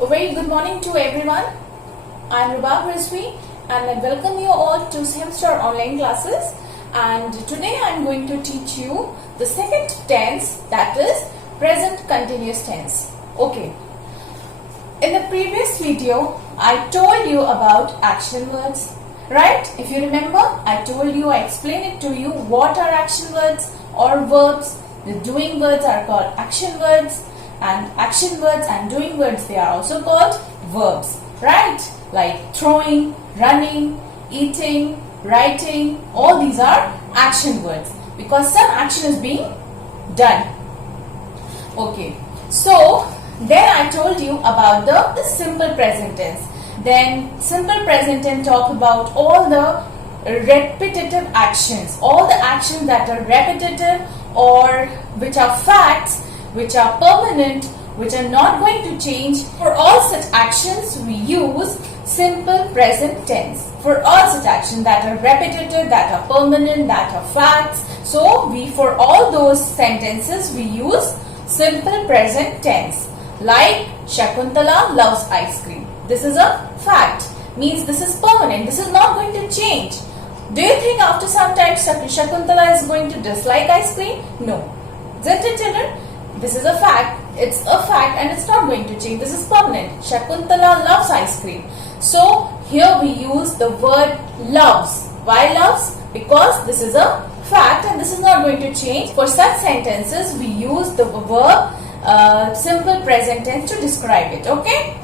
A very good morning to everyone. I am Rubab Rizvi and I welcome you all to Semester online classes, and today I am going to teach you the second tense, that is present continuous tense. Okay. In the previous video I told you about action words, right? If you remember, I told you, I explained it to you what are action words or verbs. The doing words are called action words, and action words and doing words, they are also called verbs, right? Like throwing, running, eating, writing, all these are action words because some action is being done. Okay, so then I told you about the simple present tense. Then simple present tense talk about all the repetitive actions, all the actions that are repetitive or which are facts, which are permanent, which are not going to change. For all such actions we use simple present tense. For all such actions that are repetitive, that are permanent, that are facts. So for all those sentences we use simple present tense. Like Shakuntala loves ice cream. This is a fact. Means this is permanent. This is not going to change. Do you think after some time Shakuntala is going to dislike ice cream? No. Isn't it, children? This is a fact. It's a fact and it's not going to change. This is permanent. Shakuntala loves ice cream. So here we use the word loves. Why loves? Because this is a fact and this is not going to change. For such sentences we use the verb simple present tense to describe it. Okay?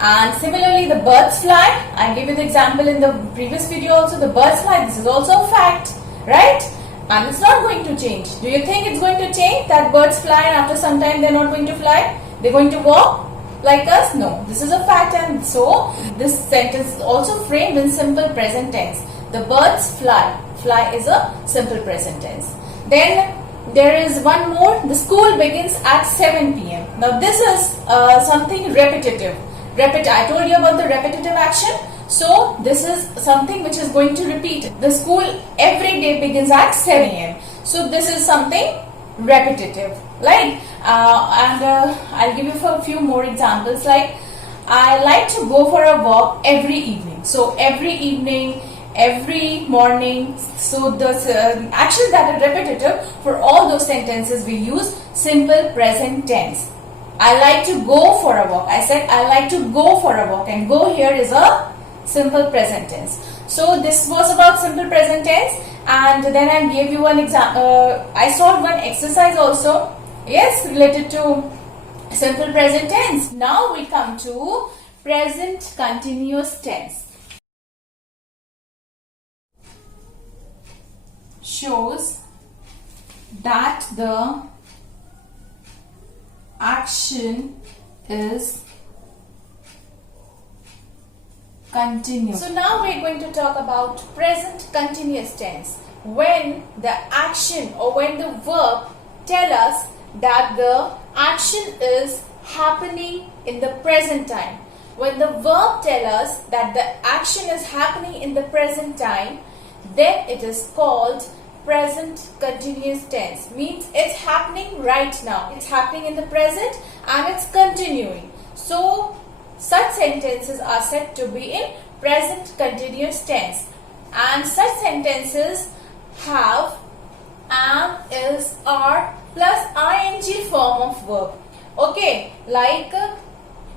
And similarly, the birds fly. I gave you the example in the previous video also. The birds fly. This is also a fact, right? And it's not going to change. Do you think it's going to change that birds fly and after some time they're not going to fly? They're going to walk like us? No. This is a fact, and so this sentence is also framed in simple present tense. The birds fly. Fly is a simple present tense. Then there is one more. The school begins at 7 p.m. Now this is something repetitive. I told you about the repetitive action. So this is something which is going to repeat. The school every day begins at 7 a.m. So this is something repetitive. Like I'll give you a few more examples. Like I like to go for a walk every evening. So every evening, every morning. So the actions that are repetitive, for all those sentences we use simple present tense. I like to go for a walk. I said I like to go for a walk, and go here is a simple present tense. So this was about simple present tense, and then I gave you one example. I solved one exercise also. Yes, related to simple present tense. Now we come to present continuous tense. Shows that the action is continuous. So now we're going to talk about present continuous tense. When the action or when the verb tell us that the action is happening in the present time. When the verb tell us that the action is happening in the present time, then it is called present continuous tense. Means it's happening right now. It's happening in the present and it's continuing. So such sentences are said to be in present continuous tense, and such sentences have am, is, are plus ing form of verb. Okay, like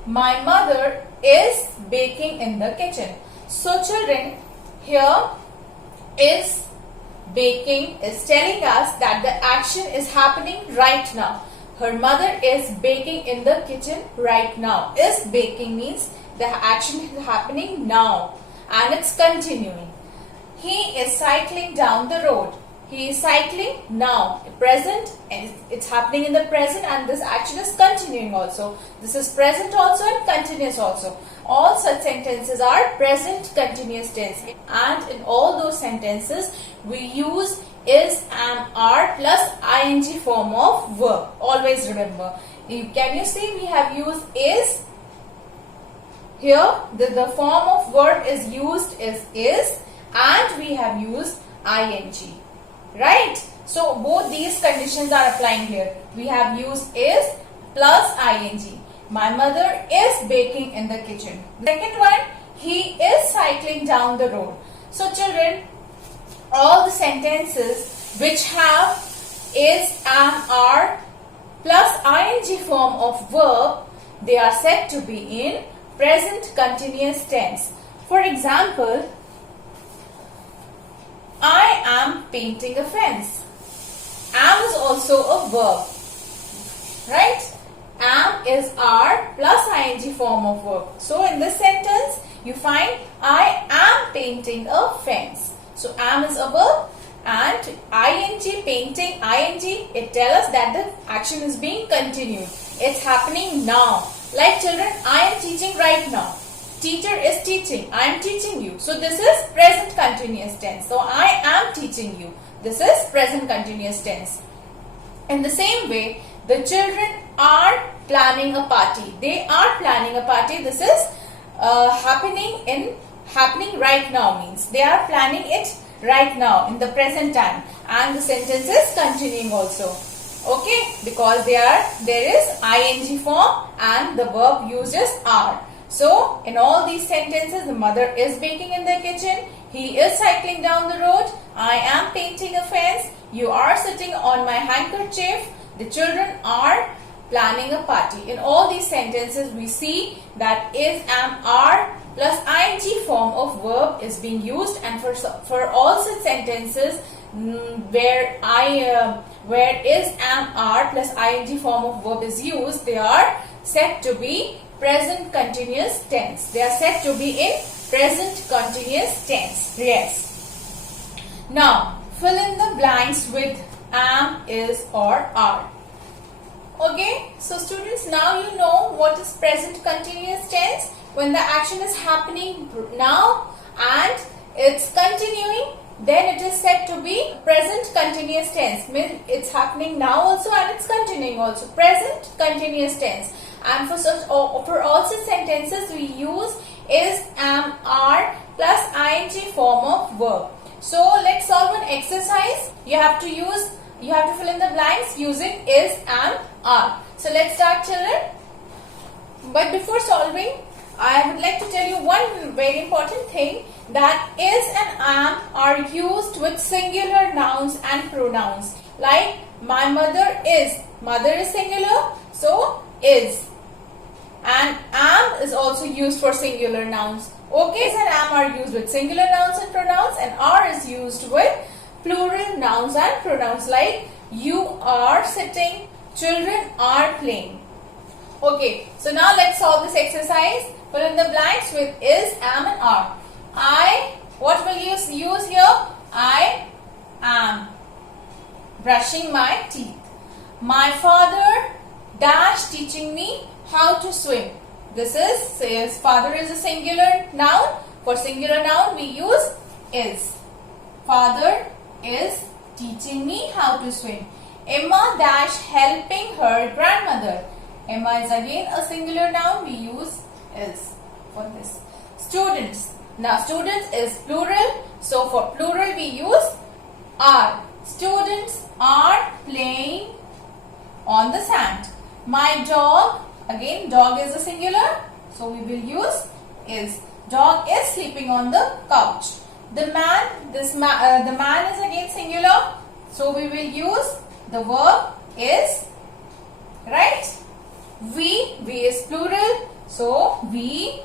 my mother is baking in the kitchen. So children, here is baking is telling us that the action is happening right now. Her mother is baking in the kitchen right now. Is baking means the action is happening now and it's continuing. He is cycling down the road. He is cycling now. Present, and it's happening in the present, and this action is continuing also. This is present also and continuous also. All such sentences are present continuous tense, and in all those sentences we use is, am, are plus ing form of verb. Always remember. Can you see we have used is? Here the form of verb is used is, and we have used ing. Right? So both these conditions are applying here. We have used is plus ing. My mother is baking in the kitchen. Second one, he is cycling down the road. So children, all the sentences which have is, am, are plus ing form of verb, they are said to be in present continuous tense. For example, I am painting a fence. Am is also a verb, right? Am is are plus ing form of verb. So in this sentence, you find I am painting a fence. So am is a verb and ing, painting, ing, it tells us that the action is being continued. It's happening now. Like children, I am teaching right now. Teacher is teaching. I am teaching you. So this is present continuous tense. So I am teaching you. This is present continuous tense. In the same way, the children are planning a party. They are planning a party. This is happening right now, means they are planning it right now in the present time, and the sentence is continuing also. Okay, because there is ing form and the verb used is are. So in all these sentences, the mother is baking in the kitchen, he is cycling down the road, I am painting a fence, you are sitting on my handkerchief, the children are planning a party. In all these sentences, we see that is, am, are plus ing form of verb is being used, and for all such sentences where is, am, are plus ing form of verb is used, they are said to be present continuous tense. They are said to be in present continuous tense. Yes. Now, fill in the blanks with am, is, or are. Okay, so students, now you know what is present continuous tense. When the action is happening now and it's continuing, then it is said to be present continuous tense. Means it's happening now also and it's continuing also. Present continuous tense. And for all such sentences, we use is, am, are plus ing form of verb. So let's solve an exercise. You have to fill in the blanks using is, am, are. So let's start, children. But before solving, I would like to tell you one very important thing, that is and am are used with singular nouns and pronouns. Like my mother is singular, so is. And am is also used for singular nouns. Okay, is and am are used with singular nouns and pronouns, and are is used with plural nouns and pronouns, like you are sitting, children are playing. Okay, so now let's solve this exercise. Fill in the blanks with is, am, and are. What will you use here? I am brushing my teeth. My father dash teaching me how to swim. This is father is a singular noun. For singular noun, we use is. Father is teaching me how to swim. Emma dash helping her grandmother. Emma is again a singular noun. We use is for this. Students. Now students is plural. So for plural we use are. Students are playing on the sand. My dog, again dog is a singular. So we will use is. Dog is sleeping on the couch. The man, the man is again singular. So we will use the verb is. Right? We is plural. So we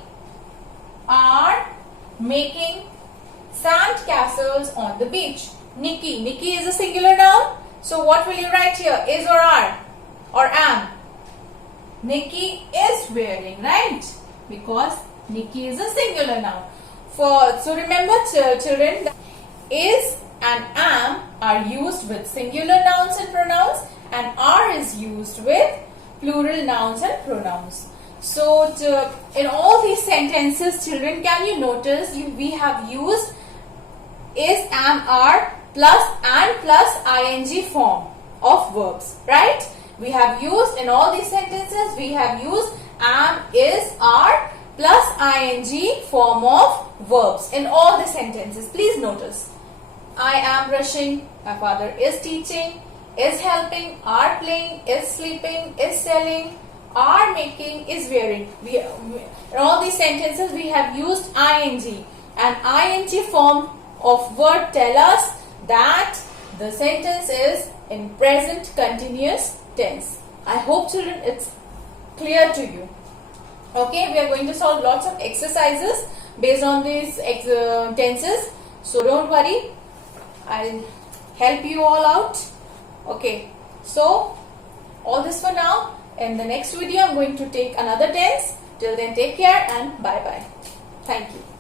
are making sand castles on the beach. Nikki is a singular noun. So what will you write here? Is or are? Or am? Nikki is wearing, right? Because Nikki is a singular noun. So remember, children, is and am are used with singular nouns and pronouns, and are is used with plural nouns and pronouns. So in all these sentences, children, can you notice we have used is, am, are plus and plus ing form of verbs, right? We have used in all these sentences, we have used am, is, are plus ing form of verbs in all the sentences. Please notice. I am brushing, my father is teaching, is helping, are playing, is sleeping, is selling, are making is wearing. In all these sentences we have used ing, and ing form of word tell us that the sentence is in present continuous tense. I hope children it's clear to you. Okay, we are going to solve lots of exercises based on these tenses. So don't worry, I'll help you all out. Okay, so all this for now. In the next video, I'm going to take another tense. Till then, take care and bye-bye. Thank you.